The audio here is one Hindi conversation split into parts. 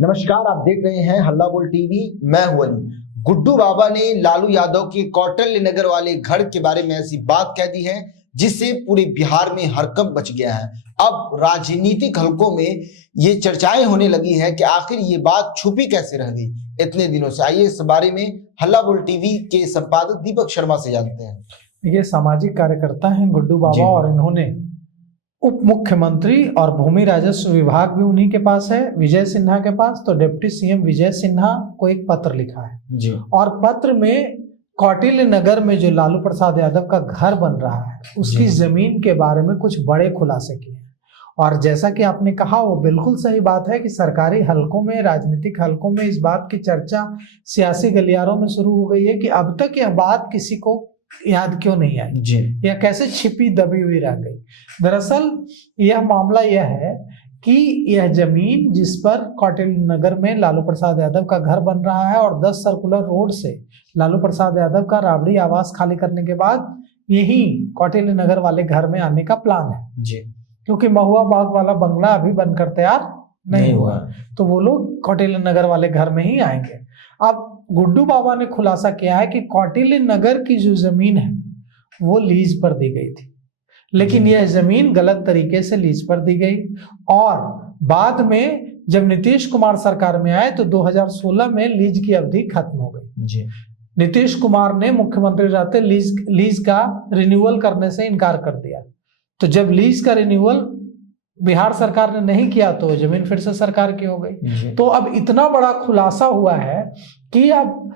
नमस्कार, आप देख रहे हैं हल्ला बोल टीवी। मैं हूं अली। गुड्डू बाबा ने लालू यादव के कौटिल्य नगर वाले घर के बारे में ऐसी बात कह दी है जिससे पूरे बिहार में हड़कंप मच गया है। अब राजनीतिक हलकों में ये चर्चाएं होने लगी है कि आखिर ये बात छुपी कैसे रह गई इतने दिनों से। आइए इस बारे में हल्ला बोल टीवी के संपादक दीपक शर्मा से जानते हैं। ये सामाजिक कार्यकर्ता हैं गुड्डू बाबा और इन्होंने उप मुख्यमंत्री और भूमि राजस्व विभाग भी उन्हीं के पास है, विजय सिन्हा के पास। तो डिप्टी सीएम विजय सिन्हा को एक पत्र लिखा है जी। और पत्र में कौटिल्य नगर में जो लालू प्रसाद यादव का घर बन रहा है उसकी जमीन के बारे में कुछ बड़े खुलासे किए हैं। और जैसा कि आपने कहा वो बिल्कुल सही बात है कि सरकारी हलकों में, राजनीतिक हलकों में इस बात की चर्चा सियासी गलियारों में शुरू हो गई है कि अब तक यह बात किसी को याद क्यों नहीं आई जी। या कैसे छिपी दबी हुई रह गई। दरअसल यह मामला यह है कि यह जमीन जिस पर कौटिल्य नगर में लालू प्रसाद यादव का घर बन रहा है और 10 सर्कुलर रोड से लालू प्रसाद यादव का राबड़ी आवास खाली करने के बाद यही कौटिल्य नगर वाले घर में आने का प्लान है जी। क्योंकि महुआ बाग वाला बंगला अभी बनकर तैयार नहीं हुआ, तो वो लोग कौटिल्य नगर वाले घर में ही आएंगे। अब गुड्डू बाबा ने खुलासा किया है कि कौटिल्य नगर की जो जमीन है वो लीज पर दी गई थी, लेकिन यह जमीन गलत तरीके से लीज पर दी गई और बाद में जब नीतीश कुमार सरकार में आए तो 2016 में लीज की अवधि खत्म हो गई जी। नीतीश कुमार ने मुख्यमंत्री रहते लीज का रिन्यूअल करने से इनकार कर दिया। तो जब लीज का रिन्यूअल बिहार सरकार ने नहीं किया तो जमीन फिर से सरकार की हो गई। तो अब इतना बड़ा खुलासा हुआ है कि अब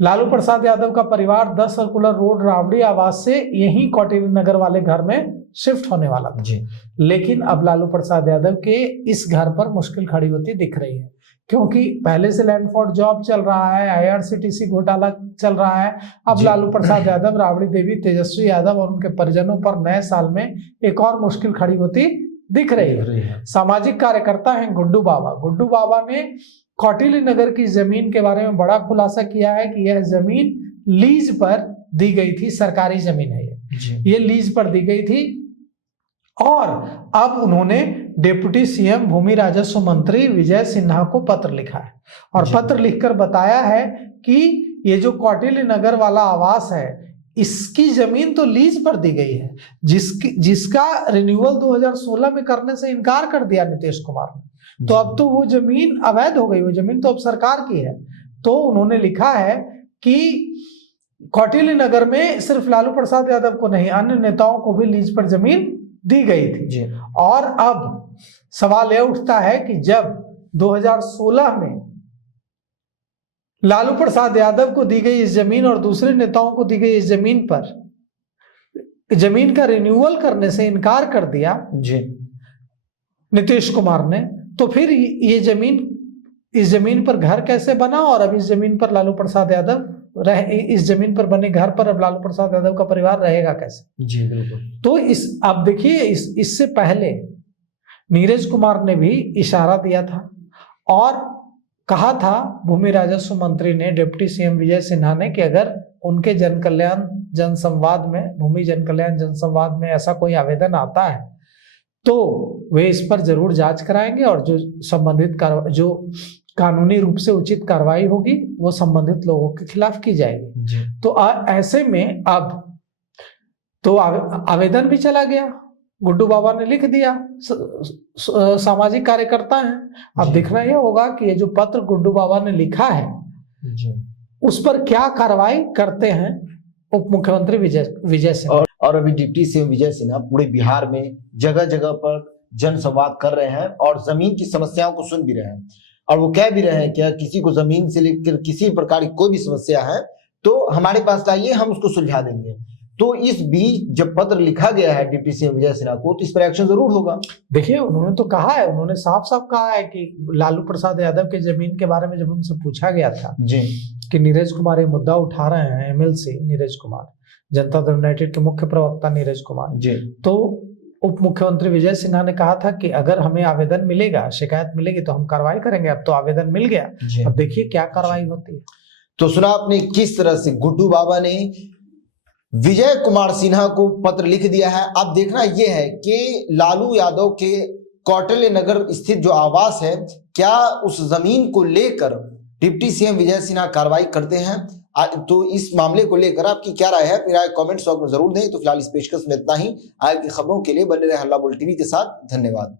लालू प्रसाद यादव का परिवार 10 सर्कुलर रोड राबड़ी आवास से यही कौटिल्य नगर वाले घर में शिफ्ट होने वाला था जी। लेकिन अब लालू प्रसाद यादव के इस घर पर मुश्किल खड़ी होती दिख रही है क्योंकि पहले से लैंड फॉर जॉब चल रहा है, IRCTC घोटाला चल रहा है। अब लालू प्रसाद यादव, राबड़ी देवी, तेजस्वी यादव और उनके परिजनों पर नए साल में एक और मुश्किल खड़ी होती दिख रही है। सामाजिक कार्यकर्ता हैं गुड्डू बाबा। गुड्डू बाबा ने कौटिल्य नगर की जमीन के बारे में बड़ा खुलासा किया है कि यह जमीन लीज पर दी गई थी, सरकारी जमीन है ये लीज पर दी गई थी। और अब उन्होंने डिप्टी सीएम भूमि राजस्व मंत्री विजय सिन्हा को पत्र लिखा है और पत्र लिखकर बताया है कि ये जो कौटिल्य नगर वाला आवास है इसकी जमीन तो लीज पर दी गई है, जिसका रिन्यूअल 2016 में करने से इनकार कर दिया नीतीश कुमार ने। तो अब तो वो जमीन अवैध हो गई, वो जमीन तो अब सरकार की है। तो उन्होंने लिखा है कि कौटिल्य नगर में सिर्फ लालू प्रसाद यादव को नहीं, अन्य नेताओं को भी लीज पर जमीन दी गई थी जी। और अब सवाल यह उठता है कि जब 2016 में लालू प्रसाद यादव को दी गई इस जमीन और दूसरे नेताओं को दी गई इस जमीन पर जमीन का रिन्यूअल करने से इनकार कर दिया जी नीतीश कुमार ने, तो फिर ये इस जमीन पर घर कैसे बना और अब इस जमीन पर लालू प्रसाद यादव इस जमीन पर बने घर पर अब लालू प्रसाद यादव का परिवार रहेगा कैसे जी। बिल्कुल। तो अब देखिए इससे पहले नीरज कुमार ने भी इशारा दिया था और कहा था भूमि राजस्व मंत्री ने, डिप्टी सीएम विजय सिन्हा ने, कि अगर उनके भूमि जन कल्याण जनसंवाद में ऐसा कोई आवेदन आता है तो वे इस पर जरूर जांच कराएंगे और जो संबंधित जो कानूनी रूप से उचित कार्रवाई होगी वो संबंधित लोगों के खिलाफ की जाएगी। तो ऐसे में अब तो आवेदन भी चला गया, गुड्डू बाबा ने लिख दिया, सामाजिक कार्यकर्ता हैं। अब देखना यह होगा कि ये जो पत्र गुड्डू बाबा ने लिखा है उस पर क्या कार्रवाई करते हैं उप मुख्यमंत्री विजय सिन्हा। और अभी डिप्टी सीएम विजय सिन्हा पूरे बिहार में जगह जगह पर जनसंवाद कर रहे हैं और जमीन की समस्याओं को सुन भी रहे हैं और वो कह भी रहे हैं कि किसी को जमीन से लेकर किसी प्रकार की कोई भी समस्या है तो हमारे पास लाइए, हम उसको सुलझा देंगे। तो इस बीच जब पत्र लिखा गया है डिप्टी सीएम विजय सिन्हा को तो इस पर एक्शन जरूर होगा। देखिए उन्होंने तो कहा है, उन्होंने साफ साफ कहा है कि लालू प्रसाद यादव के जमीन के बारे में जब उनसे पूछा गया था जी कि नीरज कुमार ये मुद्दा उठा रहे हैं, MLC नीरज कुमार, जनता दल यूनाइटेड के मुख्य प्रवक्ता नीरज कुमार जी, तो उप मुख्यमंत्री विजय सिन्हा ने कहा था कि अगर हमें आवेदन मिलेगा, शिकायत मिलेगी तो हम कार्रवाई करेंगे। अब तो आवेदन मिल गया, अब देखिए क्या कार्रवाई होती है। तो सुना आपने किस तरह से गुड्डू बाबा ने विजय कुमार सिन्हा को पत्र लिख दिया है। अब देखना यह है कि लालू यादव के कौटिल्य नगर स्थित जो आवास है, क्या उस जमीन को लेकर डिप्टी सीएम विजय सिन्हा कार्रवाई करते हैं? तो इस मामले को लेकर आपकी क्या राय है? अपनी राय कमेंट बॉक्स में जरूर दें। तो फिलहाल इस पेशकश में इतना ही। आगे की खबरों के लिए बने रहे हल्ला बोल टीवी के साथ। धन्यवाद।